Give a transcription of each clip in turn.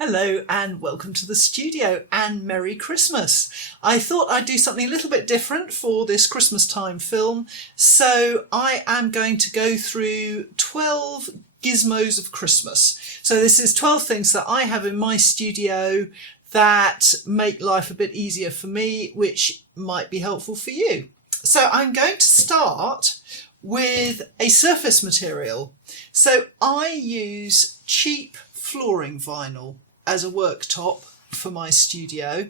Hello and welcome to the studio and Merry Christmas. I thought I'd do something a little bit different for this Christmas time film. So I am going to go through 12 gizmos of Christmas. So this is 12 things that I have in my studio that make life a bit easier for me, which might be helpful for you. So I'm going to start with a surface material. So I use cheap flooring vinyl as a worktop for my studio,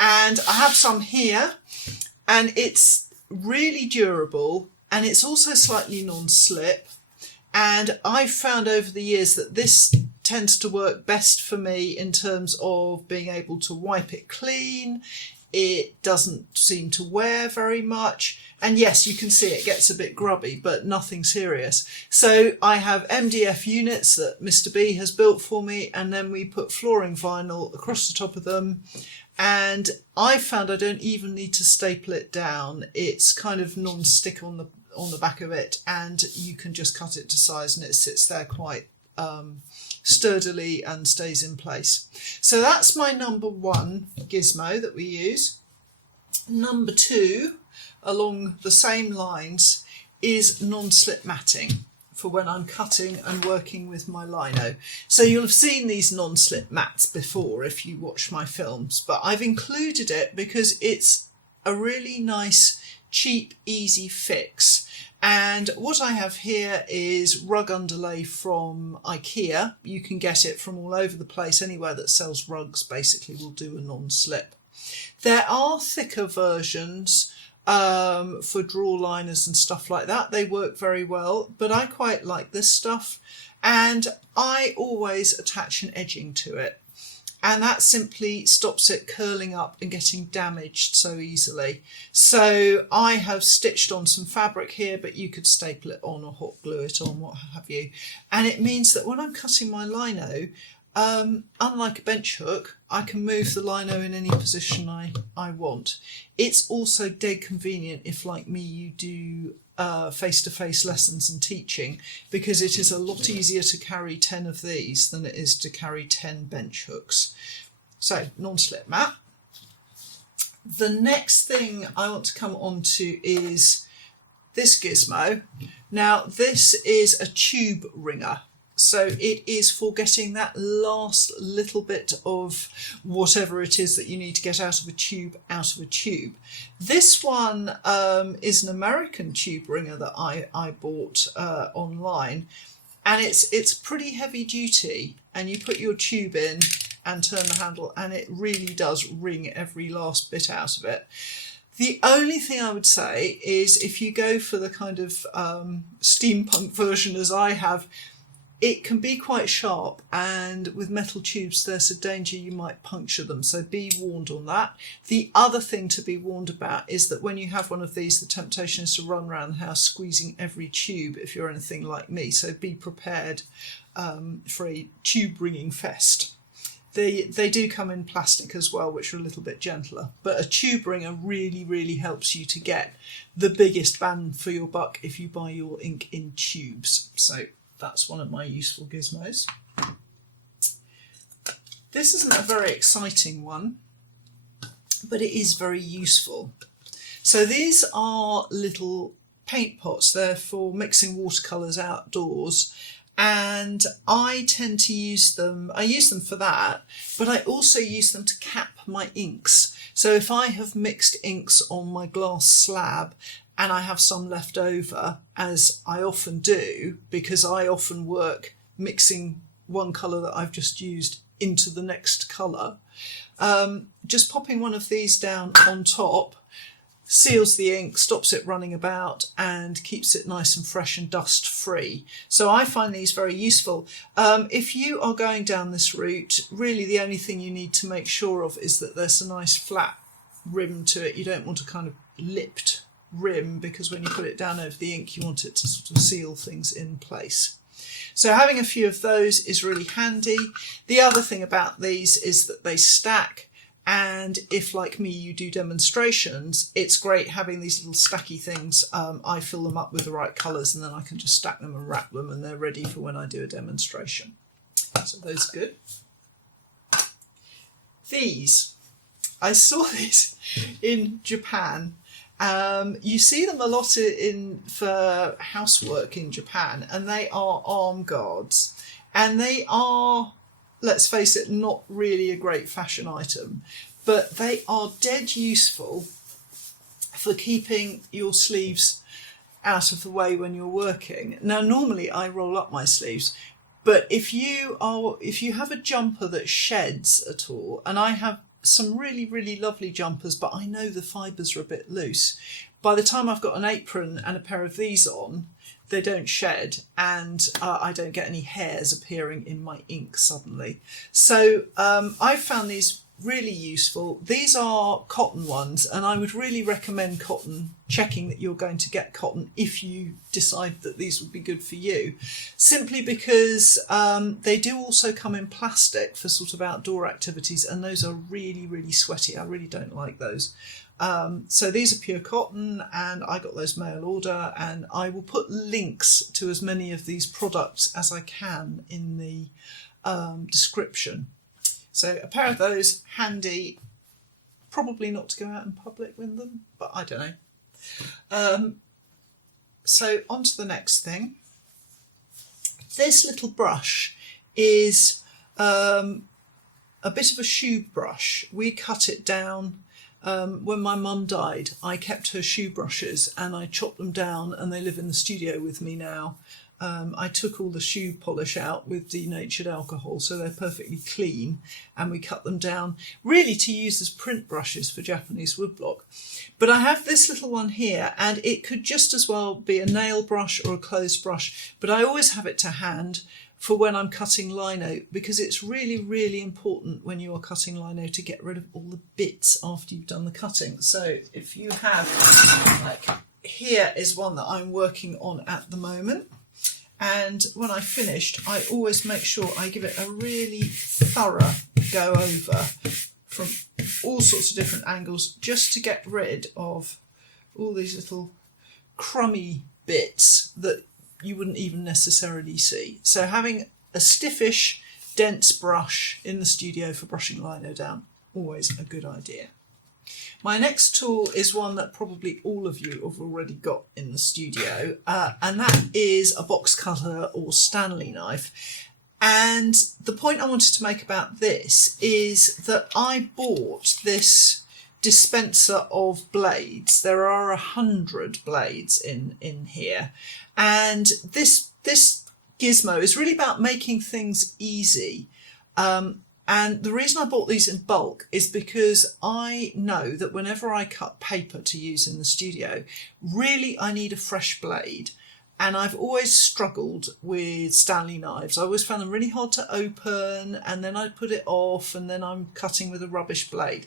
and I have some here, and it's really durable and it's also slightly non-slip, and I've found over the years that this tends to work best for me in terms of being able to wipe it clean. It doesn't seem to wear very much. And yes, you can see it gets a bit grubby, but nothing serious. So I have MDF units that Mr. B has built for me, and then we put flooring vinyl across the top of them. And I found I don't even need to staple it down. It's kind of non-stick on the back of it, and you can just cut it to size and it sits there quite sturdily and stays in place. So that's my number one gizmo that we use. Number two, along the same lines, is non-slip matting for when I'm cutting and working with my lino. So you'll have seen these non-slip mats before if you watch my films, but I've included it because it's a really nice, cheap, easy fix. And what I have here is rug underlay from IKEA. You can get it from all over the place. Anywhere that sells rugs basically will do a non-slip. There are thicker versions for drawer liners and stuff like that. They work very well, but I quite like this stuff, and I always attach an edging to it. And that simply stops it curling up and getting damaged so easily. So I have stitched on some fabric here, but you could staple it on or hot glue it on, what have you. And it means that when I'm cutting my lino, unlike a bench hook, I can move the lino in any position I want. It's also dead convenient if, like me, you do face-to-face lessons and teaching, because it is a lot easier to carry 10 of these than it is to carry 10 bench hooks. So, non-slip mat. The next thing I want to come on to is this gizmo. Now, this is a tube wringer. So it is for getting that last little bit of whatever it is that you need to get out of a tube. This one is an American tube wringer that I bought online, and it's pretty heavy duty, and you put your tube in and turn the handle, and it really does wring every last bit out of it. The only thing I would say is if you go for the kind of steampunk version as I have, it can be quite sharp, and with metal tubes there's a danger you might puncture them, so be warned on that. The other thing to be warned about is that when you have one of these, the temptation is to run around the house squeezing every tube if you're anything like me, so be prepared for a tube wringing fest. They do come in plastic as well, which are a little bit gentler, but a tube wringer really helps you to get the biggest bang for your buck if you buy your ink in tubes. So that's one of my useful gizmos. This isn't a very exciting one, but it is very useful. So these are little paint pots. They're for mixing watercolours outdoors, and I tend to use them. I use them for that, but I also use them to cap my inks. So if I have mixed inks on my glass slab and I have some left over, as I often do, because I often work mixing one colour that I've just used into the next colour, just popping one of these down on top seals the ink, stops it running about, and keeps it nice and fresh and dust free. So I find these very useful. If you are going down this route, really the only thing you need to make sure of is that there's a nice flat rim to it. You don't want a kind of lipped rim, because when you put it down over the ink you want it to sort of seal things in place. So having a few of those is really handy. The other thing about these is that they stack, and if, like me, you do demonstrations, it's great having these little stacky things. I fill them up with the right colours, and then I can just stack them and wrap them, and they're ready for when I do a demonstration. So those are good. These, I saw these in Japan. You see them a lot for housework in Japan, and they are arm guards. And they are, let's face it, not really a great fashion item, but they are dead useful for keeping your sleeves out of the way when you're working. Now, normally I roll up my sleeves, but if you have a jumper that sheds at all, and I have some really, really lovely jumpers, but I know the fibres are a bit loose. By the time I've got an apron and a pair of these on, they don't shed, and I don't get any hairs appearing in my ink suddenly. So I've found these really useful. These are cotton ones, and I would really recommend cotton, checking that you're going to get cotton if you decide that these would be good for you, simply because they do also come in plastic for sort of outdoor activities, and those are really, really sweaty. I really don't like those. So these are pure cotton, and I got those mail order, and I will put links to as many of these products as I can in the description. So a pair of those, handy, probably not to go out in public with them, but I don't know. So on to the next thing. This little brush is a bit of a shoe brush. We cut it down. When my mum died, I kept her shoe brushes and I chopped them down, and they live in the studio with me now. I took all the shoe polish out with denatured alcohol, so they're perfectly clean, and we cut them down really to use as print brushes for Japanese woodblock. But I have this little one here, and it could just as well be a nail brush or a clothes brush, but I always have it to hand for when I'm cutting lino, because it's really, really important when you are cutting lino to get rid of all the bits after you've done the cutting. So if you have, like, here is one that I'm working on at the moment. And when I finished, I always make sure I give it a really thorough go over from all sorts of different angles, just to get rid of all these little crummy bits that you wouldn't even necessarily see. So having a stiffish, dense brush in the studio for brushing lino down, always a good idea. My next tool is one that probably all of you have already got in the studio, and that is a box cutter or Stanley knife. And the point I wanted to make about this is that I bought this dispenser of blades. There are 100 blades in here, and this gizmo is really about making things easy. And the reason I bought these in bulk is because I know that whenever I cut paper to use in the studio, really I need a fresh blade. And I've always struggled with Stanley knives. I always found them really hard to open, and then I'd put it off, and then I'm cutting with a rubbish blade.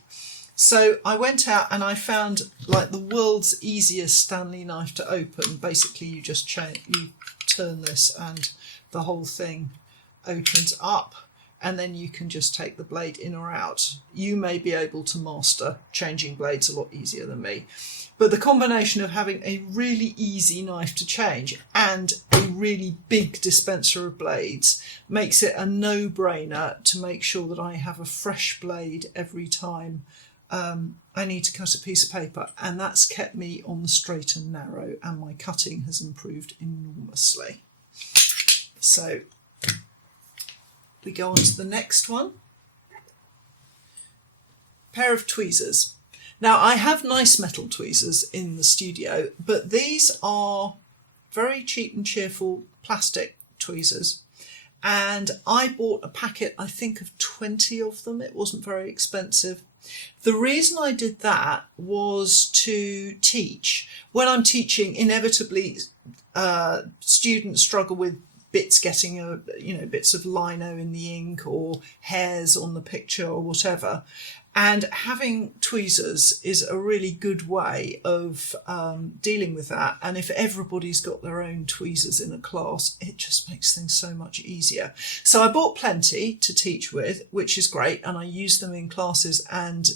So I went out and I found like the world's easiest Stanley knife to open. Basically, you just you turn this and the whole thing opens up, and then you can just take the blade in or out. You may be able to master changing blades a lot easier than me. But the combination of having a really easy knife to change and a really big dispenser of blades makes it a no-brainer to make sure that I have a fresh blade every time I need to cut a piece of paper. And that's kept me on the straight and narrow, and my cutting has improved enormously. So we go on to the next one. Pair of tweezers. Now, I have nice metal tweezers in the studio, but these are very cheap and cheerful plastic tweezers. And I bought a packet, I think, of 20 of them. It wasn't very expensive. The reason I did that was to teach. When I'm teaching, inevitably, students struggle with bits getting, bits of lino in the ink or hairs on the picture or whatever. And having tweezers is a really good way of dealing with that. And if everybody's got their own tweezers in a class, it just makes things so much easier. So I bought plenty to teach with, which is great. And I use them in classes, and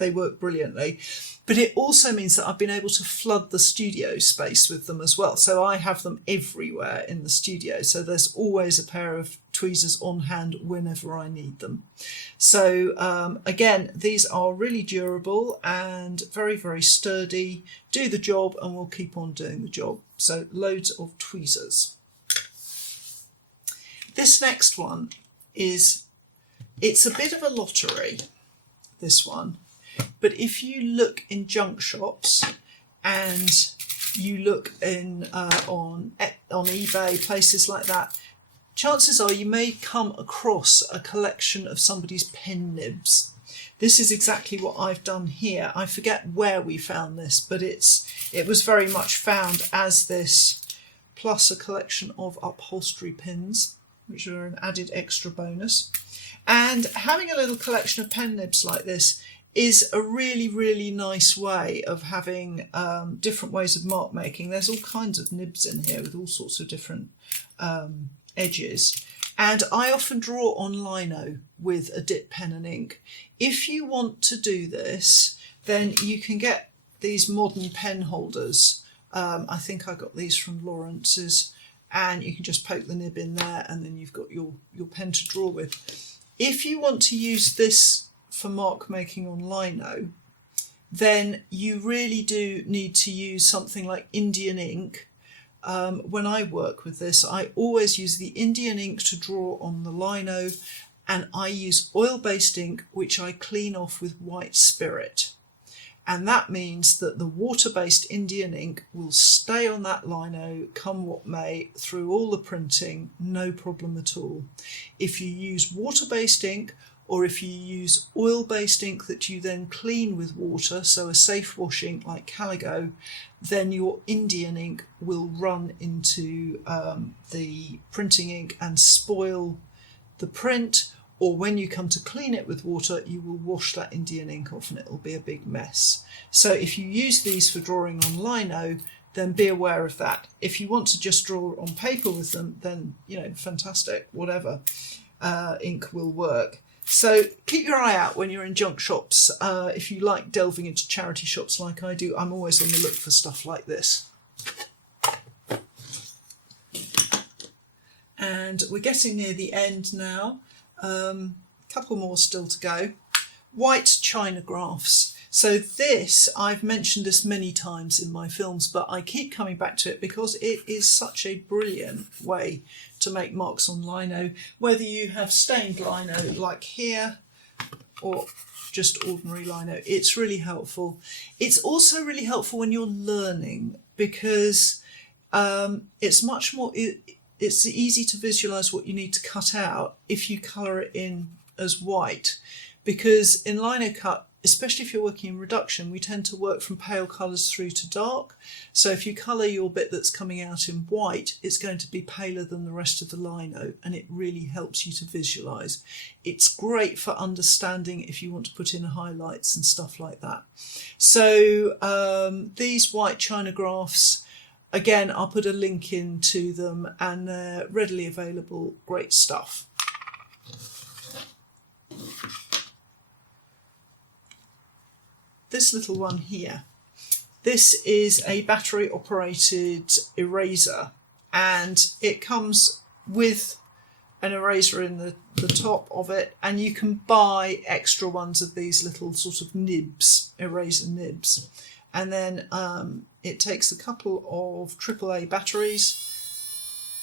they work brilliantly. But it also means that I've been able to flood the studio space with them as well. So I have them everywhere in the studio. So there's always a pair of tweezers on hand whenever I need them. So again, these are really durable and very, very sturdy, do the job, and will keep on doing the job. So loads of tweezers. This next one it's a bit of a lottery, this one. But if you look in junk shops and you look in on eBay, places like that, chances are you may come across a collection of somebody's pen nibs. This is exactly what I've done here. I forget where we found this, but it was very much found as this, plus a collection of upholstery pins, which are an added extra bonus. And having a little collection of pen nibs like this is a really, really nice way of having different ways of mark making. There's all kinds of nibs in here with all sorts of different edges. And I often draw on lino with a dip pen and ink. If you want to do this, then you can get these modern pen holders. I think I got these from Lawrence's, and you can just poke the nib in there and then you've got your pen to draw with. If you want to use this for mark making on lino, then you really do need to use something like Indian ink. When I work with this, I always use the Indian ink to draw on the lino, and I use oil-based ink, which I clean off with white spirit. And that means that the water-based Indian ink will stay on that lino, come what may, through all the printing, no problem at all. If you use water-based ink, or if you use oil-based ink that you then clean with water, so a safe wash ink like Calico, then your Indian ink will run into the printing ink and spoil the print, or when you come to clean it with water, you will wash that Indian ink off and it'll be a big mess. So if you use these for drawing on lino, then be aware of that. If you want to just draw on paper with them, then, fantastic, whatever ink will work. So keep your eye out when you're in junk shops. If you like delving into charity shops like I do, I'm always on the look for stuff like this. And we're getting near the end now. Couple more still to go. White china graphs. So this, I've mentioned this many times in my films, but I keep coming back to it because it is such a brilliant way to make marks on lino, whether you have stained lino like here or just ordinary lino. It's really helpful. It's also really helpful when you're learning because it's much more, it's easy to visualize what you need to cut out if you color it in as white, because in lino cut, especially if you're working in reduction, we tend to work from pale colours through to dark. So if you colour your bit that's coming out in white, it's going to be paler than the rest of the lino, and it really helps you to visualise. It's great for understanding if you want to put in highlights and stuff like that. So these white china graphs, again, I'll put a link into them and they're readily available. Great stuff. This little one here, this is a battery operated eraser, and it comes with an eraser in the top of it, and you can buy extra ones of these little sort of nibs, eraser nibs, and then it takes a couple of AAA batteries,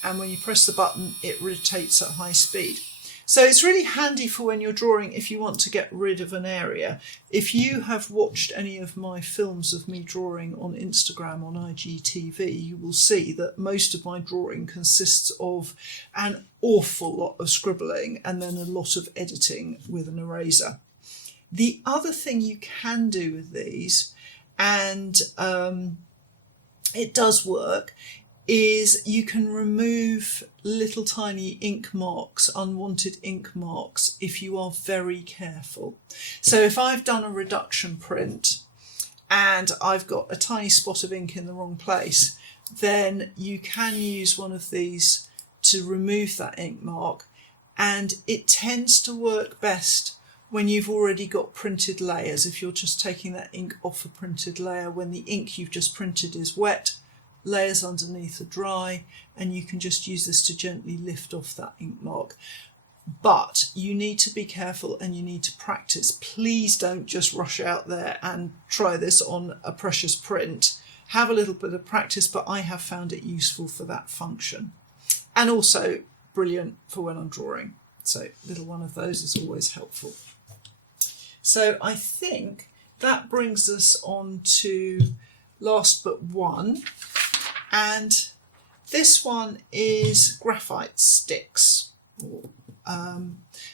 and when you press the button it rotates at high speed. So it's really handy for when you're drawing if you want to get rid of an area. If you have watched any of my films of me drawing on Instagram, on IGTV, you will see that most of my drawing consists of an awful lot of scribbling and then a lot of editing with an eraser. The other thing you can do with these, and it does work, is you can remove little tiny ink marks, unwanted ink marks, if you are very careful. So if I've done a reduction print and I've got a tiny spot of ink in the wrong place, then you can use one of these to remove that ink mark, and it tends to work best when you've already got printed layers. If you're just taking that ink off a printed layer, when the ink you've just printed is wet, layers underneath are dry, and you can just use this to gently lift off that ink mark. But you need to be careful and you need to practice. Please don't just rush out there and try this on a precious print. Have a little bit of practice, but I have found it useful for that function. And also brilliant for when I'm drawing. So a little one of those is always helpful. So I think that brings us on to last but one. And this one is graphite sticks.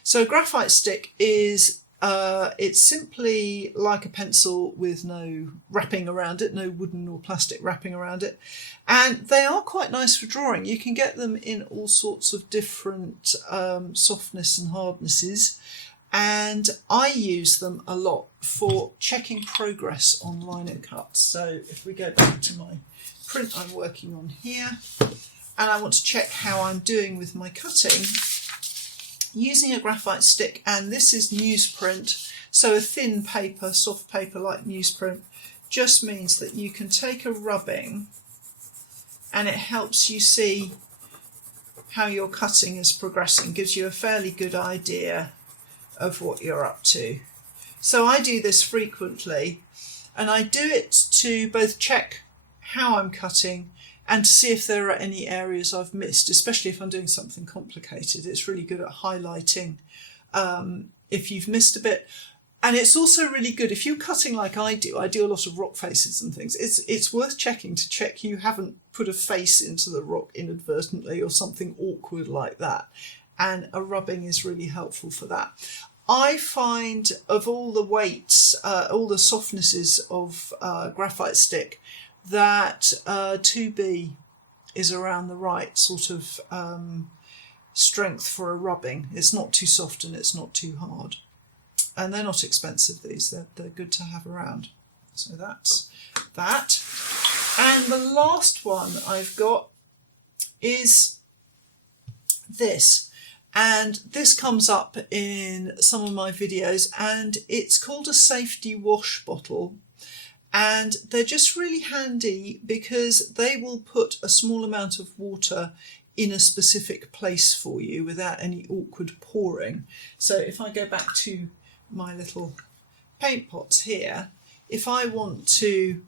So a graphite stick is, it's simply like a pencil with no wrapping around it, no wooden or plastic wrapping around it. And they are quite nice for drawing. You can get them in all sorts of different softness and hardnesses. And I use them a lot for checking progress on liner cuts. So if we go back to my print I'm working on here, and I want to check how I'm doing with my cutting, using a graphite stick, and this is newsprint, so a thin paper, soft paper like newsprint, just means that you can take a rubbing and it helps you see how your cutting is progressing, gives you a fairly good idea of what you're up to. So I do this frequently, and I do it to both check how I'm cutting and to see if there are any areas I've missed, especially if I'm doing something complicated. It's really good at highlighting if you've missed a bit. And it's also really good if you're cutting like I do a lot of rock faces and things. It's worth checking to check you haven't put a face into the rock inadvertently or something awkward like that. And a rubbing is really helpful for that. I find of all the weights, all the softnesses of graphite stick, that 2B is around the right sort of strength for a rubbing. It's not too soft and it's not too hard. And they're not expensive, these. They're good to have around. So that's that. And the last one I've got is this. And this comes up in some of my videos, and it's called a safety wash bottle. And they're just really handy because they will put a small amount of water in a specific place for you without any awkward pouring. So if I go back to my little paint pots here, if I want to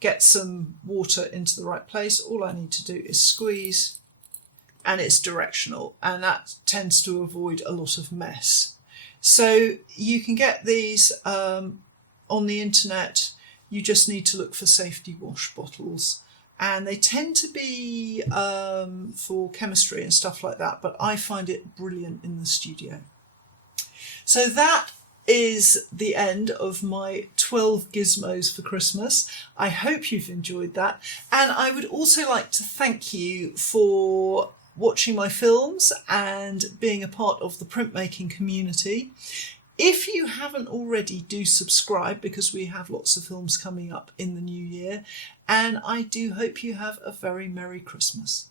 get some water into the right place, all I need to do is squeeze, and it's directional, and that tends to avoid a lot of mess. So you can get these on the internet. You just need to look for safety wash bottles, and they tend to be for chemistry and stuff like that, but I find it brilliant in the studio. So that is the end of my 12 gizmos for Christmas. I hope you've enjoyed that, and I would also like to thank you for watching my films and being a part of the printmaking community. If you haven't already, do subscribe, because we have lots of films coming up in the new year, and I do hope you have a very Merry Christmas.